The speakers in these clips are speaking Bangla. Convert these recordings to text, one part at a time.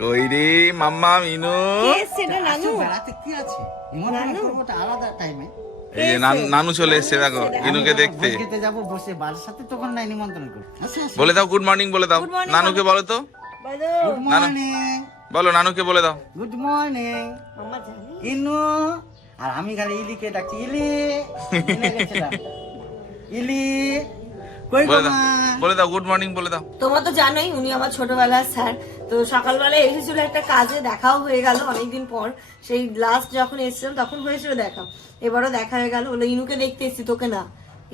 কই রে মাম্মা মিনু? এই নান- চলে এসছে দেখো ইনুকে দেখতে। বসে সাথে তখন নাই নিমন্ত্রণ করব আচ্ছা আচ্ছা। বলে দাও গুড মর্নিং বলে দাও। নানুকে বলো তো। বলো। বলো নানুকে বলে দাও। গুড মর্নিং ইনু আর আমি খালি ইলিকে ডাকছি। ইলি ইলি বলে দাও গুড মর্নিং বলে দাও। তোমরা তো জানোই উনি আমার ছোটবেলার স্যার। তো সকালবেলা এসেছিল একটা কাজে দেখাও হয়ে গেল অনেকদিন পর। সেই লাস্ট যখন এসেছিলাম তখন হয়েছিল দেখা। এবারও দেখা হয়ে গেল। বলে ইনুকে দেখতে এসেছি তোকে না।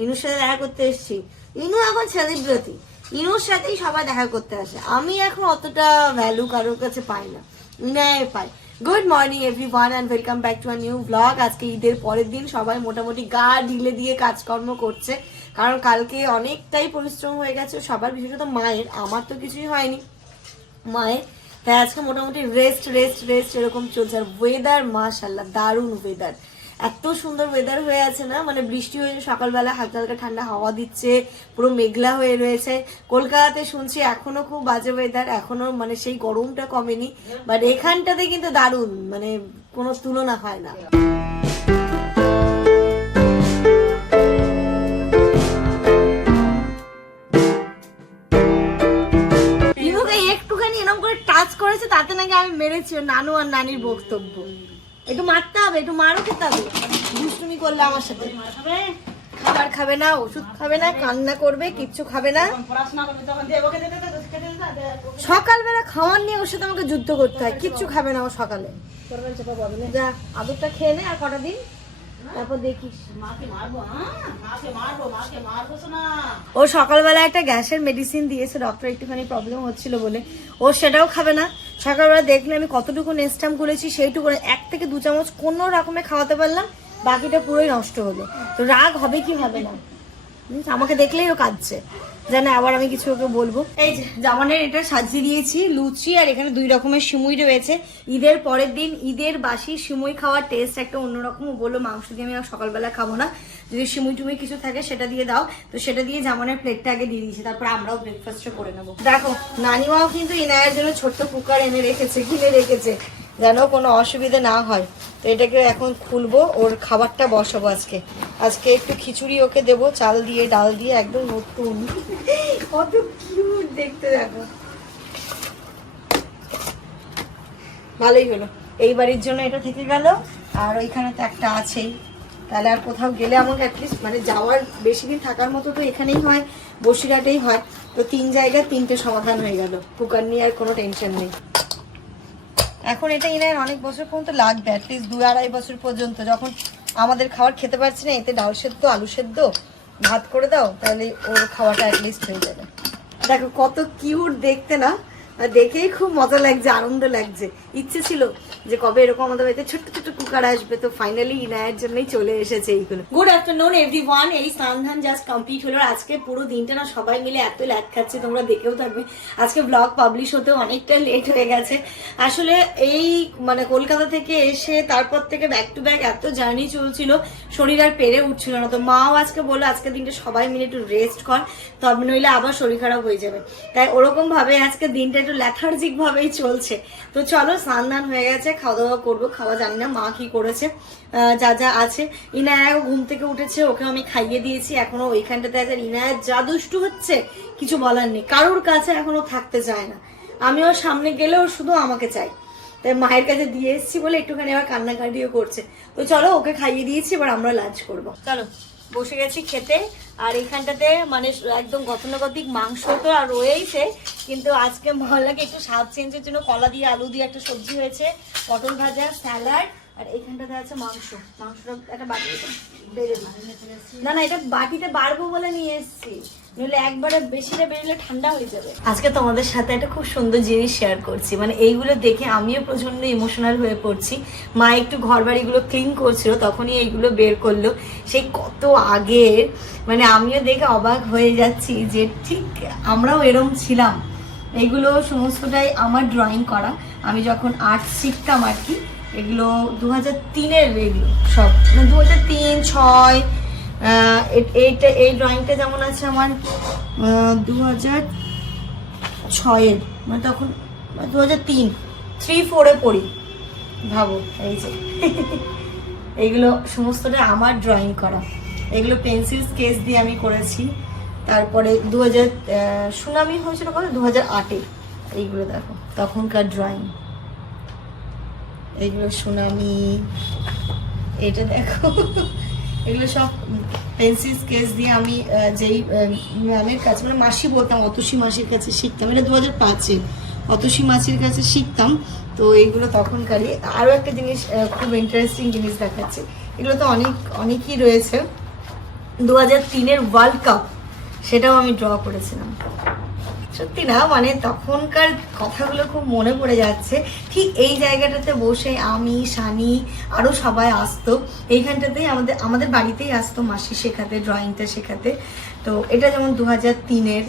ইনুর সাথে দেখা করতে এসেছি। ইনু এখন সেলিব্রিটি ইনুর সাথেই সবাই দেখা করতে আসে। আমি এখন অতটা ভ্যালু কারোর কাছে পাই না। ইনায় পাই। Good morning everyone and welcome back to a new blog আজকে ঈদের পরের দিন সবাই মোটামুটি গা ঢিলে দিয়ে কাজকর্ম করছে, কারণ কালকে অনেকটাই পরিশ্রম হয়ে গেছে, সবার বিশেষত মায়ের, আমার তো কিছুই হয়নি। মায়ের, তাই আজকে মোটামুটি রেস্ট রেস্ট রেস্ট এরকম চলছে, আর ওয়েদার মাশাল্লাহ দারুণ ওয়েদার এত সুন্দর ওয়েদার হয়ে আছে না? মানে বৃষ্টি হয়েছে সকালবেলা হালকা হালকা ঠান্ডা হাওয়া দিচ্ছে, পুরো মেঘলা হয়ে রয়েছে। কলকাতাতে শুনছি এখনও খুব বাজে ওয়েদার এখনও মানে সেই গরমটা কমেনি বাট এখানটাতে কিন্তু দারুণ মানে কোনো তুলনা হয় না। একটুখানি করে টাচ করেছে, তাতে নাকি আমি মেরেছি নানু আর নানির বক্তব্য। একটু মারতে হবে একটু মারও খেতে হবে। দুষ্টুমি করলে আমার সাথে। খাবার খাবে না ওষুধ খাবে না কান্না করবে কিচ্ছু খাবে না। সকালবেলা খাওয়ার নিয়ে ওর সাথে আমাকে যুদ্ধ করতে হয়। কিচ্ছু খাবে না ও সকালে। যা আদরটা খেয়ে নে আর কটা দিন। তারপর দেখিস। ও সকালবেলা একটা গ্যাসের মেডিসিন দিয়েছে ডক্টর একটুখানি প্রবলেম হচ্ছিল বলে। ও সেটাও খাবে না। সকালবেলা দেখলে আমি কতটুকু নেস্টাম করেছি সেইটুকু এক থেকে দু চামচ কোনো রকমে খাওয়াতে পারলাম, বাকিটা পুরোই নষ্ট হলো তো রাগ হবে কি হবে না? আমাকে দেখলেই ও কাঁদছে। জানে আবার আমি কিছু ওকে বলব। এই যে, জামানের এটা সাজিয়ে দিয়েছি, লুচি, আর এখানে দুই রকমের সিমুই রয়েছে। ঈদের পরের দিন, ঈদের বাসি সিমুই খাওয়ার টেস্ট একটা অন্যরকম। বলল, মাংস দিয়ে আমি আর সকালবেলা খাব না। যদি সিমুই টুমুই কিছু থাকে, সেটা দিয়ে দাও। তো সেটা দিয়ে জামানের প্লেটটা আগে দিয়ে দিয়েছি, তারপর আমরাও ব্রেকফাস্টটা করে নেব। দেখো, নানিমাও কিন্তু ইনায়ের জন্য ছোট্ট কুকার এনে রেখেছে, কিনে রেখেছে। যেন কোনো অসুবিধে না হয়। তো এটাকে এখন খুলবো, ওর খাবারটা বসাবো আজকে। আজকে একটু খিচুড়ি ওকে দেবো, চাল দিয়ে, ডাল দিয়ে, একদম নতুন। কত কিউট দেখতে দেখো ভালোই হলো। এই বাড়ির জন্য এটা থেকে গেল, আর ওইখানে তো একটা আছেই। তাহলে আর কোথাও গেলে আমাকে অ্যাটলিস্ট মানে যাওয়ার বেশি দিন থাকার মতো তো এখানেই হয়, বসিরহাটেই হয়। তো তিন জায়গায় তিনটে সমাধান হয়ে গেল। কুকার নিয়ে আর কোনো টেনশন নেই। এখন এটা ইনার অনেক বছর পর্যন্ত লাগবে অ্যাটলিস্ট দু আড়াই বছর পর্যন্ত। যখন আমাদের খাবার খেতে পারছি না, এতে ডাল সেদ্ধ, আলু সেদ্ধ, ভাত করে দাও, তাহলে ওর খাওয়াটা অ্যাটলিস্ট হয়ে যাবে। দেখো, কত কিউট দেখতে না? দেখেই খুব মজা লাগছে, আনন্দ লাগছে। ইচ্ছে ছিল যে কবে এরকম আমাদের বাড়িতে ছোট্ট ছোট্ট কুকার আসবে, তো ফাইনালি ইনায়ের জন্যই চলে এসেছে এইগুলো। গুড আফটারনুন এভরি ওয়ান এই স্নান জাস্ট কমপ্লিট হলো আজকে পুরো দিনটা না সবাই মিলে এত ল্যাট খাচ্ছে, তোমরা দেখেও থাকবে। আজকে ব্লগ পাবলিশ হতে অনেকটা লেট হয়ে গেছে। আসলে এই মানে কলকাতা থেকে এসে তারপর থেকে ব্যাক টু ব্যাক এত জার্নি চলছিল, শরীর আর পেরে উঠছিল না। তো মাও আজকে বলল, আজকে দিনটা সবাই মিলে একটু রেস্ট কর, তবে নইলে আবার শরীর খারাপ হয়ে যাবে। তাই ওরকম ভাবে আজকে দিনটা একটু ল্যাথার্জিক ভাবেই চলছে। তো চলো স্নান দান হয়ে গেছে খাওয়া দাওয়া করব, খাওয়া জানি না মা কি করেছে যা যা আছে। ইনায়া ঘুম থেকে উঠেছে, ওকে আমি খাইয়ে দিয়েছি, এখনও ওইখানটাতে আছে। ইনায়া যা দুষ্টু হচ্ছে, কিছু বলার নেই। কারোর কাছে এখনও থাকতে চায় না। আমি ওর সামনে গেলে ও শুধু আমাকে চাই। তাই মায়ের কাছে দিয়ে এসেছি বলে একটুখানি আবার কান্নাকাটিও করছে। তো চলো, ওকে খাইয়ে দিয়েছি, এবার আমরা লাঞ্চ করব। চলো। বসে গেছি খেতে। আর এখানটাতে মানে একদম গতানুগতিক মাংস তো আর রয়েইছে, কিন্তু আজকে মহল্লাকে একটু স্বাদ চেঞ্জের জন্য কলা দিয়ে আলু দিয়ে একটা সবজি হয়েছে, পটল ভাজা, স্যালাড আর এইখানটাতে আছে মাংস। মাংসটা একটা বাটিতে বেড়ে। না না, এটা বাটিতে বাড়বো বলে নিয়ে এসেছি। নইলে একবারে বেশিটা বেরোলে ঠান্ডা হয়ে যাবে। আজকে তোমাদের সাথে একটা খুব সুন্দর জিনিস শেয়ার করছি। মানে এইগুলো দেখে আমিও প্রচণ্ড ইমোশনাল হয়ে পড়ছি। মা একটু ঘর বাড়িগুলো ক্লিন করছিল, তখনই এইগুলো বের করল। সেই কত আগের। মানে আমিও দেখে অবাক হয়ে যাচ্ছি যে ঠিক আমরাও এরম ছিলাম। এগুলো সমস্তটাই আমার ড্রয়িং করা। আমি যখন আর্ট শিখতাম আর কি এগুলো দু হাজার তিনের এগুলো সব। মানে দু হাজার তিন, ছয় এইটা, এই ড্রয়িংটা যেমন আছে আমার দু হাজার ছয়ের। মানে তখন দু হাজার তিন থ্রি ফোরে পড়ি। ভাবো, এই যে। এইগুলো সমস্তটা আমার ড্রয়িং করা। এগুলো পেন্সিল স্কেচ দিয়ে আমি করেছি। তারপরে দু হাজার সুনামি হয়েছিল কত? দু হাজার আটে এইগুলো দেখো, তখনকার ড্রয়িং এইগুলো সুনামি, এটা দেখো। এগুলো সব পেন্সিল স্কেচ দিয়ে আমি যেই ম্যামের কাছে মানে মাসি বলতাম, অতসী মাসির কাছে শিখতাম। এটা দু হাজার পাঁচে অতসী মাসির কাছে শিখতাম। তো এইগুলো তখনকারই আরও একটা জিনিস খুব ইন্টারেস্টিং জিনিস দেখাচ্ছে। এগুলো তো অনেক, অনেকই রয়েছে। দু হাজার তিনের ওয়ার্ল্ড কাপ সেটাও আমি ড্র করেছিলাম। সত্যি না? মানে তখনকার কথাগুলো খুব মনে পড়ে যাচ্ছে। ঠিক এই জায়গাটাতে বসে আমি সানি আরও সবাই আসতো। এইখানটাতেই আমাদের আমাদের বাড়িতেই আসতো মাসি শেখাতে ড্রয়িংটা শেখাতে। তো এটা যেমন দু হাজার তিনের,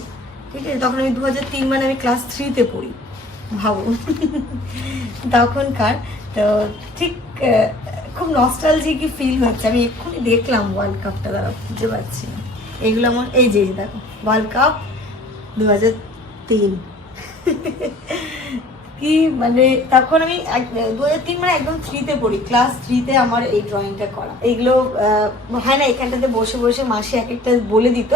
ঠিক আছে? তখন আমি দু হাজার তিন মানে আমি ক্লাস থ্রিতে পড়ি ভাবো তখনকার, তো ঠিক খুব নস্টালজিকই ফিল হচ্ছে। আমি এক্ষুনি দেখলাম ওয়ার্ল্ড কাপটা দ্বারা বুঝতে পারছি না। এগুলো আমার, এই যে দেখো ওয়ার্ল্ড কাপ দু হাজার তিন। কি মানে তখন আমি দু হাজার তিন মানে একদম থ্রিতে পড়ি ক্লাস থ্রিতে আমার এই ড্রয়িংটা করা। এইগুলো আহ, হয় না এখানটাতে বসে বসে মাসে এক একটা বলে দিত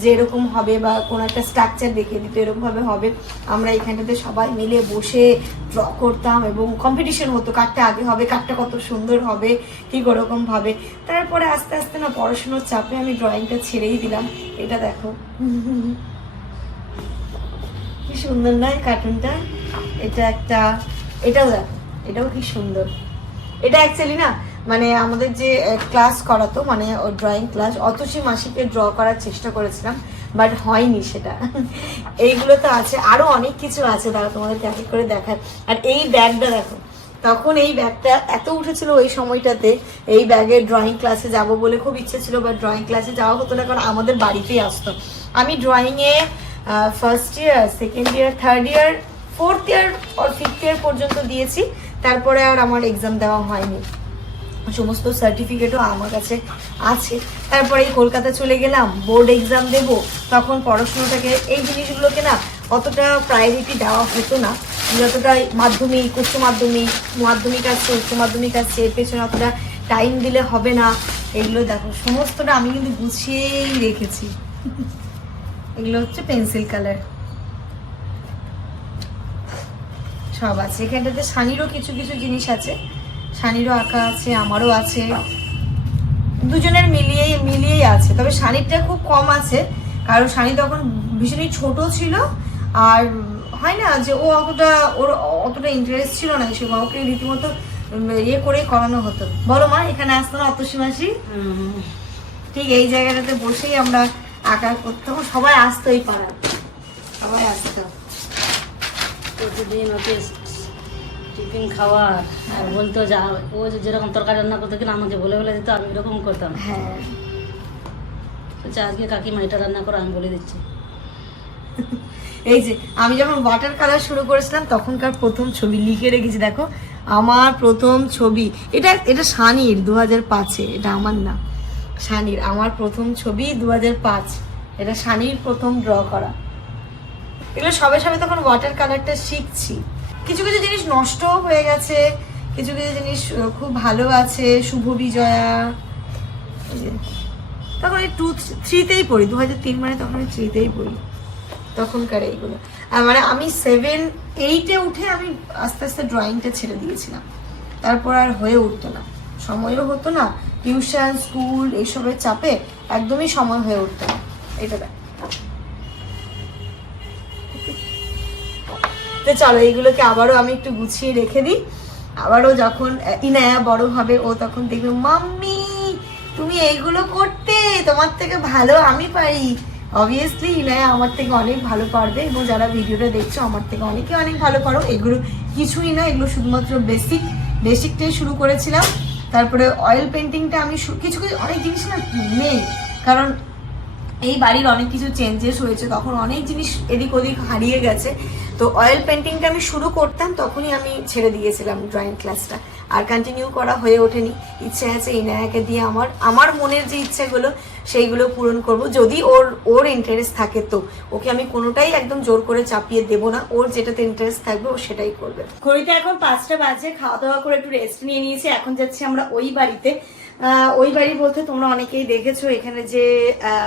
যে এরকম হবে বা কোনো একটা স্ট্রাকচার দেখিয়ে দিত এরকমভাবে হবে। আমরা এখানটাতে সবাই মিলে বসে ড্র করতাম এবং কম্পিটিশন হতো কারটা আগে হবে কারটা কত সুন্দর হবে ঠিক ওরকম ভাবে। তারপরে আস্তে আস্তে না পড়াশুনোর চাপে আমি ড্রয়িংটা ছেড়েই দিলাম। এটা দেখো। কি সুন্দর নয় কার্টুনটা এটা একটা, এটাও দেখো, এটাও কি সুন্দর। এটা অ্যাকচুয়ালি না মানে আমাদের যে ক্লাস করাতো মানে ড্রয়িং ক্লাস অতসী মাসিকে ড্র করার চেষ্টা করেছিলাম বাট হয়নি সেটা। এইগুলো তো আছে, আরও অনেক কিছু আছে তারা তোমাদেরকে এক করে দেখায় আর এই ব্যাগটা দেখো, তখন এই ব্যাগটা এত উঠেছিল ওই সময়টাতে, এই ব্যাগে ড্রয়িং ক্লাসে যাব বলে খুব ইচ্ছে ছিল বা ড্রয়িং ক্লাসে যাওয়া হতো না, কারণ আমাদের বাড়িতেই আসতো। আমি ড্রয়িংয়ে first year second year third year fourth year আর ফিফথ ইয়ার পর্যন্ত দিয়েছি। তারপরে আর আমার এক্সাম দেওয়া হয়নি। সমস্ত সার্টিফিকেটও আমার কাছে আছে। তারপরে এই কলকাতা চলে গেলাম বোর্ড এক্সাম দেব। তখন পড়াশোনাটাকে এই জিনিসগুলোকে না অতটা প্রায়োরিটি দেওয়া হতো না। যতটা মাধ্যমিক, উচ্চ মাধ্যমিক মাধ্যমিক আসছে, উচ্চ মাধ্যমিক আসছে, এর পেছনে অতটা টাইম দিলে হবে না। এগুলো দেখো, সমস্তটা আমি কিন্তু গুছিয়েই রেখেছি। এগুলো হচ্ছে পেন্সিল কালার। সব আছে। এখানটাতে সানিরও কিছু কিছু জিনিস আছে। সানিরও আঁকা আছে আমারও আছে। দুজনের মিলিয়েই মিলিয়েই আছে। তবে শানিরটা খুব কম আছে। কারণ শানি তখন ভীষণই ছোট ছিল। আর হয় না যে ও অতটা ওর অতটা ইন্টারেস্ট ছিল না সে ওকে রীতিমতো ইয়ে করে করানো হতো। বলো মা এখানে আসতো না অতসী মাসি ঠিক এই জায়গাটাতে বসেই আমরা আঁকা করতাম সবাই আসতো এই পাড়া সবাই আসতো। প্রতিদিন ওকে টিফিন খাওয়া আর বলতো যা ও যে যেরকম তরকারি রান্না করতে কিনা আমাকে বলে বলে দিত আমি এরকম করতাম। হ্যাঁ। আজকে কাকিমা এটা রান্না করো আমি বলে দিচ্ছি। এই যে আমি যখন ওয়াটার কালার শুরু করেছিলাম তখনকার প্রথম ছবি লিখে রেখেছি দেখো। আমার প্রথম ছবি এটা এটা সানির দু হাজার পাঁচে এটা আমার না শানির, আমার প্রথম ছবি দু হাজার পাঁচ। এটা শানির প্রথম ড্র করা। এগুলো সবে সবে তখন ওয়াটার কালারটা শিখছি। কিছু কিছু জিনিস নষ্টও হয়ে গেছে, কিছু কিছু জিনিস খুব ভালো আছে, শুভ বিজয়া। তখন এই টু থ্রিতেই পড়ি দু হাজার তিন মানে তখন আমি থ্রিতেই পড়ি, তখনকার এইগুলো। মানে আমি সেভেন এইটে উঠে আমি আস্তে আস্তে ড্রয়িংটা ছেড়ে দিয়েছিলাম। তারপর আর হয়ে উঠতো না। সময়ও হতো না টিউশন স্কুল এইসবের চাপে একদমই সময় হয়ে উঠতো না। এটা দেখ। তো চলো, এইগুলোকে আবারও আমি একটু গুছিয়ে রেখে দিই। আবারও যখন ইনায়া বড় হবে, ও তখন দেখবে, মাম্মি, তুমি এইগুলো করতে, তোমার থেকে ভালো আমি পারি। অবভিয়াসলি ইনায়া আমার থেকে অনেক ভালো পারবে এবং যারা ভিডিওটা দেখছ, আমার থেকে অনেকে অনেক ভালো পারো। এগুলো কিছুই না, এগুলো শুধুমাত্র বেসিক বেসিকটাই শুরু করেছিলাম। তারপরে অয়েল পেন্টিংটা আমি কিছু কিছু অনেক জিনিস না নেই। কারণ এই বাড়ির অনেক কিছু চেঞ্জেস হয়েছে, তখন অনেক জিনিস এদিক ওদিক হারিয়ে গেছে। তো অয়েল পেন্টিংটা আমি শুরু করতাম, তখনই আমি ছেড়ে দিয়েছিলাম ড্রয়িং ক্লাসটা আর কন্টিনিউ করা হয়ে ওঠেনি। ইচ্ছে আছে ইনায়াকে দিয়ে আমার আমার মনের যে ইচ্ছেগুলো, সেইগুলো পূরণ করব। যদি ওর ওর ইন্টারেস্ট থাকে তো, ওকে আমি কোনোটাই একদম জোর করে চাপিয়ে দেব না। ওর যেটাতে ইন্টারেস্ট থাকবে, ও সেটাই করবে। ঘড়িতে এখন পাঁচটা বাজে খাওয়া দাওয়া করে একটু রেস্ট নিয়ে নিয়েছি। এখন যাচ্ছি আমরা ওই বাড়িতে। ওই বাড়ি বলতে তোমরা অনেকেই দেখেছ, এখানে যে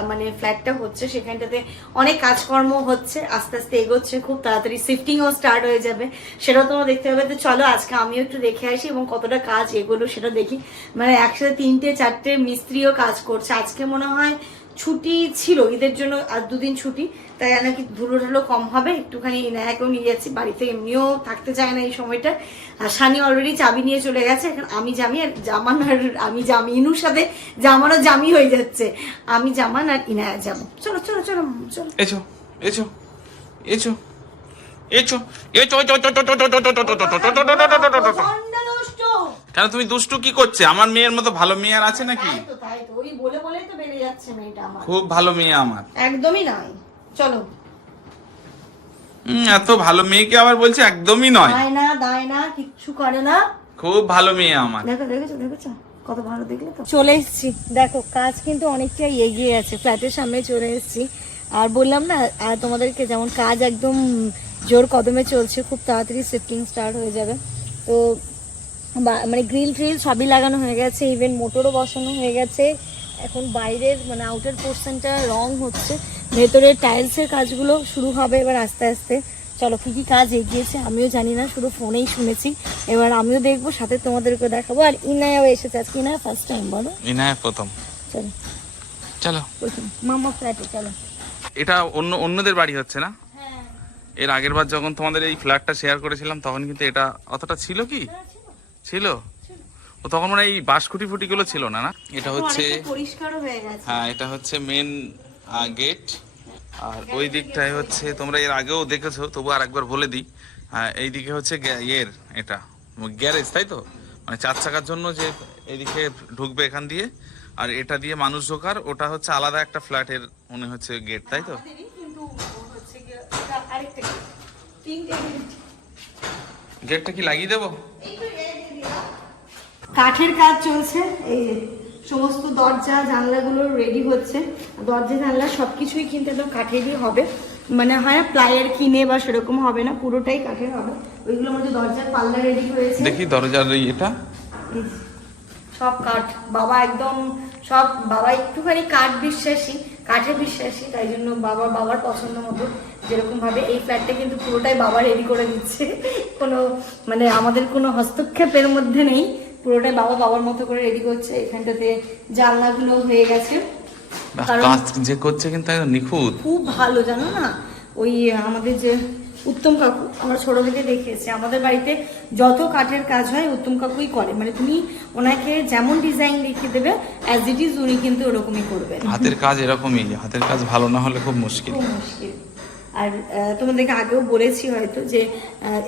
মানে ফ্ল্যাটটা হচ্ছে, সেখানটাতে অনেক কাজকর্ম হচ্ছে, আস্তে আস্তে এগোচ্ছে, খুব তাড়াতাড়ি শিফটিংও স্টার্ট হয়ে যাবে, সেটাও তোমরা দেখতে পাবে। তো চলো, আজকে আমিও একটু দেখে আসি এবং কতটা কাজ এগোলো সেটা দেখি। মানে একসাথে তিনটে, চারটে মিস্ত্রিও কাজ করছে। আজকে মনে হয় ছুটি ছিল ঈদের জন্য আর দুদিন ছুটি তাই নাকি ধুলো ঢুলো কম হবে একটুখানি ইনায়াকেও নিয়ে যাচ্ছি বাড়িতে এমনিও থাকতে চায় না এই সময়টা আর সানি অলরেডি চাবি নিয়ে চলে গেছে এখন আমি জামি আর জামান আর আমি জামি ইনুর সাথে জামানও জামি হয়ে যাচ্ছে আমি জামান আর ইনায়া যাব চলো চলো চলো চলো এছো এছো এছো এছো এছো এছো, কেন তুমি দুষ্টু কি করছে? আমার মেয়ের মতো ভালো মেয়ে আর আছে নাকি? তাই তো তাই তো। ওই বলে বলেই তো বেড়ে যাচ্ছে মেয়েটা আমার। খুব ভালো মেয়ে আমার। একদমই নয়। চলো। এত ভালো মেয়েকে আবার বলছে একদমই নয়। দায় না দায় না কিচ্ছু করে না। খুব ভালো মেয়ে আমার। দেখো দেখেছ দেখেছ? কত ভালো দেখলে তো। চলে এসেছি। দেখো কাজ কিন্তু অনেকটাই এগিয়ে আছে। ফ্ল্যাটের সামনে চলে এসেছি। আর বললাম না আর তোমাদেরকে যেমন কাজ একদম জোর কদমে চলছে খুব তাড়াতাড়ি শিফটিং স্টার্ট হয়ে যাবে। তো মানে গ্রিল ট্রিল সবই লাগানো হয়ে গেছে ইভেন মোটরও বসানো হয়ে গেছে। এখন বাইরের মানে আউটার পোর্শনটা রং হচ্ছে। ভেতরের টাইলসের কাজগুলো শুরু হবে এবার আস্তে আস্তে। চলো কী কী কাজ এগিয়েছে আমিও জানি না শুধু ফোনেই শুনেছি। এবার আমিও দেখব সাথে তোমাদেরকে দেখাবো। আর ইনায়াও এসেছে আজকে। ইনায়া ফার্স্ট টাইম বলো। ইনায় প্রথম। চলো। চলো। মামা ফ্ল্যাটে চলো। এটা অন্য অন্যদের বাড়ি হচ্ছে না? এর আগের বার যখন তোমাদের এই ফ্ল্যাটটা শেয়ার করেছিলাম তখন কিন্তু এটা অতটা ছিল কি? ছিল? ও তখন মানে এই বাঁশকুটি ফুটিগুলো ছিল না না? এটা হচ্ছে হয়ে গেছে। হ্যাঁ এটা হচ্ছে মেন গেট আর ওই দিকটায় হচ্ছে তোমরা এর আগেও দেখেছ তবু আর একবার বলে দিই। এই দিকে হচ্ছে ইয়ের এটা গ্যারেজ তাই তো? মানে চার চাকার জন্য যে এইদিকে ঢুকবে এখান দিয়ে আর এটা দিয়ে মানুষ ঢোকার ওটা হচ্ছে আলাদা একটা ফ্ল্যাটের মনে হচ্ছে গেট তাই তো। গেটটা কি লাগিয়ে দেবো? কাঠের কাজ চলছে এই সমস্ত দরজা জানলাগুলো রেডি হচ্ছে। দরজা জানলা সবকিছুই কিন্তু একদম কাঠেরই হবে। মানে হয় প্লাইয়ের কিনে বা সেরকম হবে না পুরোটাই কাঠের হবে। ওইগুলোর মধ্যে দরজার পাল্লা রেডি হয়েছে। দেখি দরজার এটা। সব কাঠ। বাবা একদম সব বাবা একটুখানি কাঠ বিশ্বাসী কাঠে বিশ্বাসী তাই জন্য বাবা বাবার পছন্দ মতো যেরকম ভাবে এই ফ্ল্যাটটা কিন্তু পুরোটাই বাবা রেডি করে দিচ্ছে। কোনো মানে আমাদের কোনো হস্তক্ষেপের মধ্যে নেই। পুরোটাই বাবা বাবার মতো করে রেডি করছে। এখানটাতে জানলাগুলো হয়ে গেছে। কাজ যে করছে কিন্তু একদম নিখুঁত। খুব ভালো জানো না? ওই আমাদের যে উত্তম কাকু আমরা ছোট থেকে দেখে এসেছি আমাদের বাড়িতে যত কাঠের কাজ হয় উত্তম কাকুই করে। মানে তুমি ওনাকে যেমন ডিজাইন দেখিয়ে দেবে অ্যাজ ইট ইজ উনি কিন্তু ওরকমই করবে হাতের কাজ এরকমই। হাতের কাজ ভালো না হলে খুব মুশকিল। খুব মুশকিল। আর আহ, তোমাদেরকে আগেও বলেছি হয়তো যে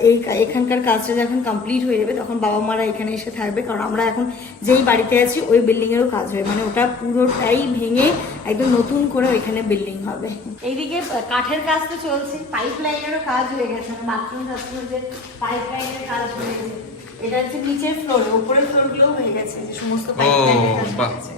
এই এখানকার কাজটা যখন কমপ্লিট হয়ে যাবে তখন বাবা মারা এখানে এসে থাকবে। কারণ আমরা এখন যেই বাড়িতে আছি ওই বিল্ডিং এরও কাজ হয়। মানে ওটা পুরোটাই ভেঙে একদম নতুন করে ওইখানে বিল্ডিং হবে। এইদিকে কাঠের কাজ তো চলছে। পাইপ লাইনেরও কাজ হয়ে গেছে। বাথরুম টাথরুম যে পাইপ লাইনের কাজ হয়ে গেছে। এটা হচ্ছে নিচের ফ্লোর ওপরের ফ্লোর গুলোও হয়ে গেছে। যে সমস্ত পাইপ লাইনের কাজ। হয়ে গেছে।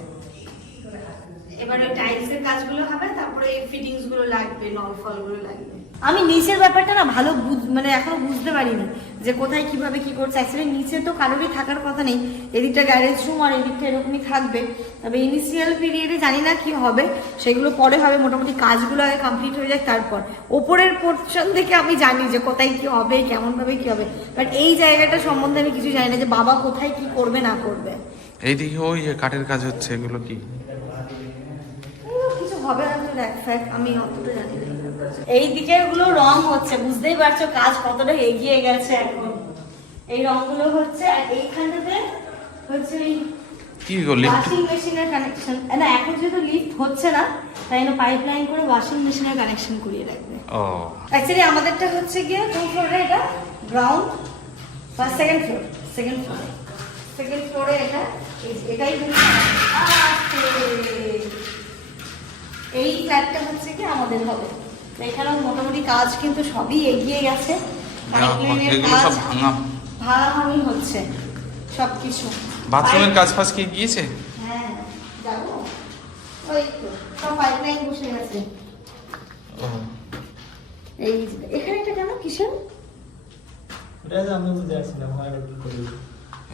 এবার ওই টাইলসের কাজগুলো হবে তারপরে এই ফিটিংসগুলো লাগবে নল ফলগুলো লাগবে। আমি নিচের ব্যাপারটা না ভালো মানে এখনও বুঝতে পারিনি যে কোথায় কীভাবে কি করছে। অ্যাকচুয়ালি নিচে তো কারোরই থাকার কথা নেই। এদিকটা গ্যারেজ রুম আর এদিকটা এরকমই থাকবে। তবে ইনিশিয়াল পিরিয়ডে জানি না কি হবে। সেগুলো পরে হবে। মোটামুটি কাজগুলো আগে কমপ্লিট হয়ে যায় তারপর। ওপরের পোর্শন থেকে আমি জানি যে কোথায় কি হবে কেমন ভাবে কি হবে। বাট এই জায়গাটা সম্বন্ধে আমি কিছু জানি না যে বাবা কোথায় কি করবে না করবে। এইদিকে ওই যে কাঠের কাজ হচ্ছে এগুলো কি? হবে না তো দেখ ফ্যাক আমি অতটা জানি না। এই দিকেরগুলো রং হচ্ছে বুঝতেই পারছ কাজ কতটা এগিয়ে গেছে এখন। এই রংগুলো হচ্ছে আর এইখানটাতে হচ্ছে এই কি ওয়াশিং মেশিনের কানেকশন না এখন যেহেতু লিফট হচ্ছে না তাই জন্য পাইপ লাইন করে ওয়াশিং মেশিনের কানেকশন করিয়ে রাখবে। ও। অ্যাকচুয়ালি আমাদেরটা হচ্ছে গিয়ে কোন ফ্লোরে এটা? গ্রাউন্ড বা সেকেন্ড ফ্লোর সেকেন্ড ফ্লোরে সেকেন্ড ফ্লোরে এটা এটাই। এই ফ্ল্যাটটা হচ্ছে কি আমাদের হবে। এখানেও মোটামুটি কাজ কিন্তু সবই এগিয়ে গেছে। কাজ ভাঙাভাঙি হচ্ছে সব কিছু বাথরুমের কাজ ফাজ কি গিয়েছে? হ্যাঁ যাব। ওই তো সব পাইপলাইন বসে গেছে। এই এখানে এটা কেন কিসের?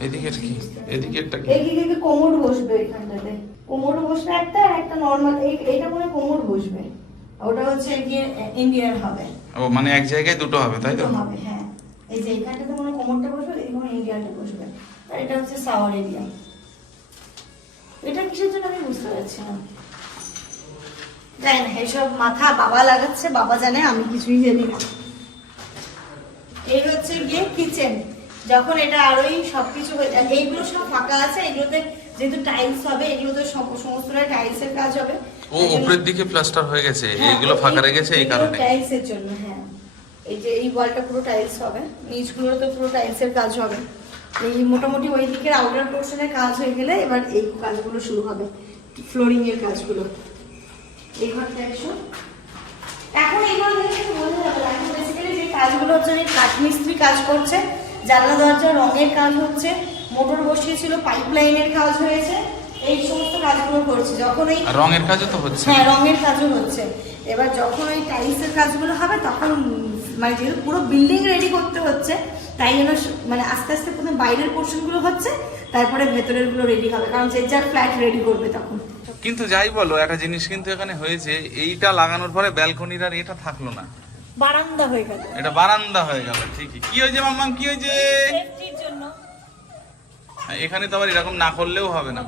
এদিকে কি? এদিকে কি? এইদিকে কি কোমর বসবে এখানটাতে? কোমর বসবে একটা আর একটা নর্মাল এইটা মনে কোমর বসবে। ওটা হচ্ছে গিয়ে ইন্ডিয়ান হবে। ও মানে এক জায়গায় দুটো হবে তাই তো? হবে হ্যাঁ। এই যে এখানটাতে মনে কোমরটা বসবে এখানে ইন্ডিয়ানটা বসবে। আর এটা হচ্ছে সাওয়ার এরিয়া এটা কিসের জন্য আমি বুঝতে পারছি না। জানি না এসব মাথা বাবা লাগাচ্ছে বাবা জানে আমি কিছুই জানি না। এই হচ্ছে গিয়ে কিচেন যখন এটা আরোই সবকিছু হয়ে যায় এইগুলো সব ফাঁকা আছে এগুলোতে যেহেতু টাইলস হবে এগুলোতে সব- সমস্তটা টাইলস এর কাজ হবে। ও উপরের দিকে প্লাস্টার হয়ে গেছে হ্যাঁ, এইগুলো ফাঁকা রেখেছে এই কারণে। টাইলস এর জন্য হ্যাঁ। এই যে এই ওয়ালটা পুরো টাইলস হবে নিচগুলো তো পুরো টাইলস এর কাজ হবে। এই মোটামুটি ওই দিকের আউটার পোর্শনের কাজ হয়ে গেলে এবার এই কাজগুলো শুরু হবে ফ্লোরিং এর কাজগুলো। এই ঘরটা এসো এখন এইগুলো দেখে বোঝা যাবে বেসিক্যালি যে কাজগুলো হচ্ছে কাঠমিস্ত্রি কাজ করছে জানলা দরজা রঙের কাজ হচ্ছে মোটর বসিয়েছিল পাইপ লাইনের কাজ হয়েছে এই সমস্ত কাজগুলো করছে। যখন এই রঙের কাজও তো হচ্ছে। হ্যাঁ রঙের কাজও হচ্ছে। এবার যখন ওই টাইলসের কাজগুলো হবে তখন মানে যেহেতু পুরো বিল্ডিং রেডি করতে হচ্ছে তাই জন্য মানে আস্তে আস্তে প্রথমে বাইরের পোর্শনগুলো হচ্ছে তারপরে ভেতরেরগুলো রেডি হবে কারণ যে যার ফ্ল্যাট রেডি করবে তখন। কিন্তু যাই বলো একটা জিনিস কিন্তু এখানে হয়েছে এইটা লাগানোর পরে ব্যালকনির আর এটা থাকল না। বারান্দা হয়ে গেল। এটা বারান্দা হয়ে গেল ঠিকই। কি হয়েছে মাম্মাম কি হয়েছে? সেফটির জন্য। হ্যাঁ, এখানে তো আবার এরকম না করলেও হবে না।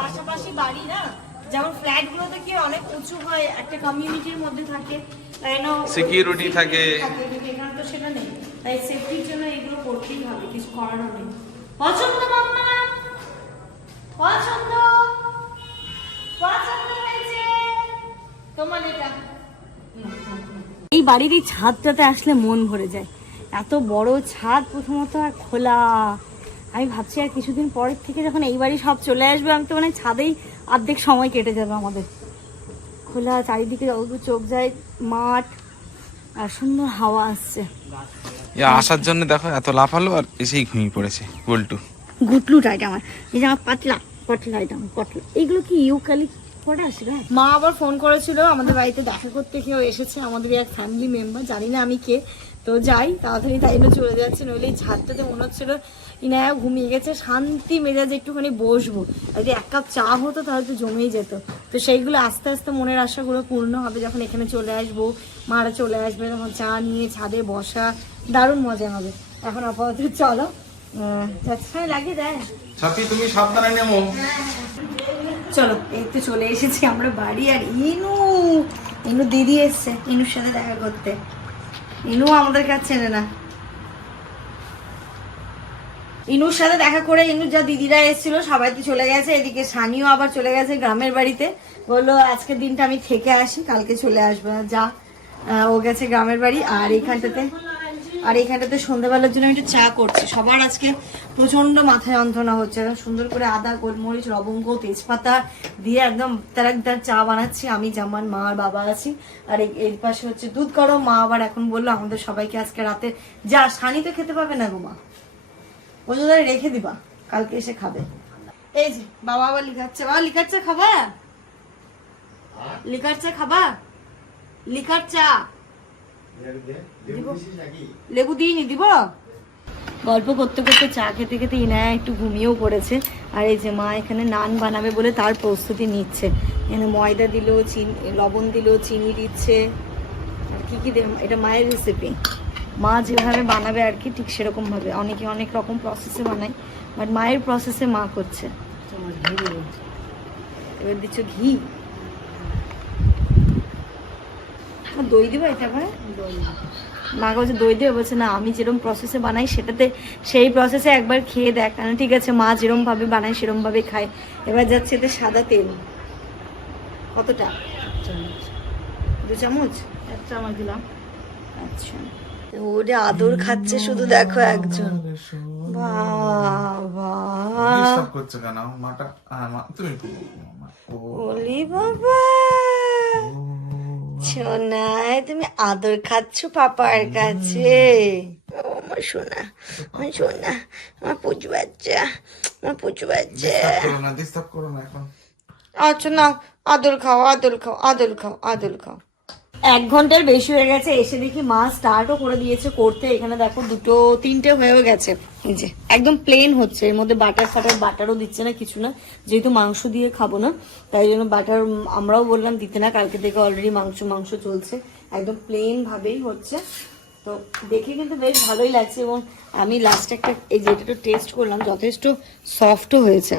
পাশাপাশি বাড়ি না যেমন ফ্ল্যাট গুলোতে কি অনেক উঁচু হয় একটা কমিউনিটির মধ্যে থাকে তাই না Security থাকে। এখানে তো সেটা নেই। তাই সেফটির জন্য এগুলো করতেই হবে কিছু করারও নেই। পছন্দ মাম্মা পছন্দ? পছন্দ হয়েছে? তোমার এটা? বাড়ির এই ছাদটাতে আসলে মন ভরে যায়। এত বড় ছাদ প্রথমত আর খোলা। আমি ভাবছি আর কিছুদিন পরের থেকে যখন এই বাড়ি সব চলে আসবে আমি তো মানে ছাদেই অর্ধেক সময় কেটে যাবে আমাদের। খোলা চারিদিকে যতদূর চোখ যায় মাঠ আর সুন্দর হাওয়া আসছে। আসার জন্য দেখো এত লাফালো আর এসেই ঘুমিয়ে পড়েছে বল্টু। গুটলুটা এটা আমার। এই যে আমার পাতলা পটলা এটা পটলা এইগুলো কি ইউকালি পটাশ মা আবার ফোন করেছিল আমাদের বাড়িতে দেখা করতে কেউ এসেছে আমাদের এক ফ্যামিলি মেম্বার জানি না আমি কে। তো যাই তাড়াতাড়ি তাই জন্য চলে যাচ্ছে নইলে ছাদটাতে মনে হচ্ছিল ইনায়া ঘুমিয়ে গেছে শান্তি মেজাজে একটুখানি বসবো। যদি এক কাপ চা হতো তাহলে তো জমেই যেত। তো সেইগুলো আস্তে আস্তে মনের আশাগুলো পূর্ণ হবে যখন এখানে চলে আসব। মারা চলে আসবে তখন চা নিয়ে ছাদে বসা দারুণ মজা হবে। এখন আপাতত চলো সময় লাগিয়ে দেয়। ছাপি তুমি সাবধানে নেমো। চলো, এই তো চলে এসেছি আমরা বাড়ি, আর ইনু ইনু দিদি এসছে, ইনুর সাথে দেখা করতে। ইনু আমাদের কাছে না। ইনুর সাথে দেখা করে ইনুর যা দিদিরা এসেছিল, সবাই তো চলে গেছে। এদিকে সানিও আবার চলে গেছে গ্রামের বাড়িতে। বলল, আজকের দিনটা আমি থেকে আসি, কালকে চলে আসব। যা ও গেছে গ্রামের বাড়ি, আর এইখানটাতে আর এইখানটাতে সন্ধ্যাবেলার জন্য আমি একটু চা করছি। সবার আজকে প্রচণ্ড মাথায় যন্ত্রণা হচ্ছে। সুন্দর করে আদা, গোলমরিচ, লবঙ্গ, তেজপাতা দিয়ে একদম তার একদম চা বানাচ্ছি। আমি যেমন মা আর বাবা আছি। আর এর পাশে হচ্ছে দুধ গরম। মা আবার এখন বলল, আমাদের সবাইকে আজকে রাতে যা, সানি তো খেতে পাবে না গো মা। ও যদি রেখে দিবা। কালকে এসে খাবে। এই যে, বাবা আবার লিখাচ্ছে। বাবা লিখার চা খাবা? লিকার চা খাবা? লিকার চা। লেবু দিইনি, দিব? গল্প করতে করতে চা খেতে খেতে ইনায়া একটু ঘুমিয়েও পড়েছে। আর এই যে মা এখানে নান বানাবে বলে তার প্রস্তুতি নিচ্ছে। এখানে ময়দা দিল, চিনি, লবণ দিল, চিনি দিচ্ছে। আর কি কি এটা মায়ের রেসিপি মা যেভাবে বানাবে আর কি ঠিক সেরকম ভাবে অনেকে অনেক রকম প্রসেসে বানায় বাট মায়ের প্রসেসে মা করছে। এবার দিচ্ছ ঘি আর দই দিবা এটা করে মা বলছে দই দেবে। বলছে না আমি যেরকম প্রসেসে বানাই সেটাতে সেই প্রসেসে একবার খেয়ে দেখ। কারণ ঠিক আছে মা যেরম ভাবে বানায় সেরম ভাবে খায়। এবার যাচ্ছে এতে সাদা তেল। কতটা? দু চামচ? এক চামচ দিলাম। আচ্ছা। ওরে আদর খাচ্ছে শুধু দেখো একজন। বাবা। কেন? ওলি বাবা। সোনায় তুমি আদর খাচ্ছ পাপার কাছে? ও আমার সোনা আমার সোনা আমার পুচু বাচ্চা আমার পুচু বাচ্চা। ডিস্টার্ব করো না এখন। আচ্ছা না আদর খাও আদর খাও আদর খাও আদর খাও। এক ঘণ্টার বেশি হয়ে গেছে, এসে দেখি মা স্টার্টও করে দিয়েছে করতে। এখানে দেখো দুটো, তিনটে হয়েও গেছে। যে, একদম প্লেন হচ্ছে। এর মধ্যে বাটার ফাটার বাটারও দিচ্ছে না, কিছু না। যেহেতু মাংস দিয়ে খাব না, তাই জন্য বাটার আমরাও বললাম দিতে না, কালকে থেকে অলরেডি মাংস মাংস চলছে। একদম প্লেন ভাবেই হচ্ছে। তো দেখে কিন্তু বেশ ভালোই লাগছে এবং আমি লাস্টে একটা, এই যে এটা একটু টেস্ট করলাম, যথেষ্ট সফটও হয়েছে।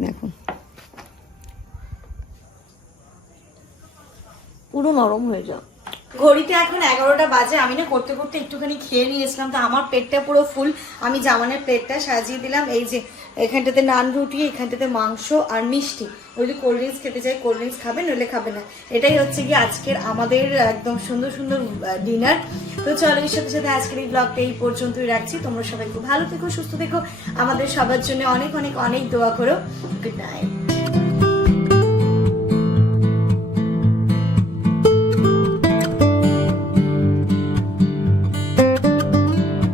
দেখো। পুরো নরম হয়ে যাও ঘড়িতে এখন এগারোটা বাজে, আমি না করতে করতে একটুখানি খেয়ে নিয়েছিলাম, তো আমার পেটটা পুরো ফুল। আমি জামানের প্লেটটা সাজিয়ে দিলাম, এই যে এখানটাতে নান রুটি, এখানটাতে মাংস আর মিষ্টি। যদি কোল্ড ড্রিঙ্কস খেতে চাই কোল্ড ড্রিঙ্কস খাবে, নইলে খাবে না। এটাই হচ্ছে কি আজকের আমাদের একদম সুন্দর সুন্দর ডিনার তো চলো, এর সাথে সাথে আজকের এই ব্লগটা এই পর্যন্তই রাখছি। তোমরা সবাই খুব ভালো থেকো, সুস্থ থেকো। আমাদের সবার জন্য অনেক অনেক অনেক দোয়া করো। Good night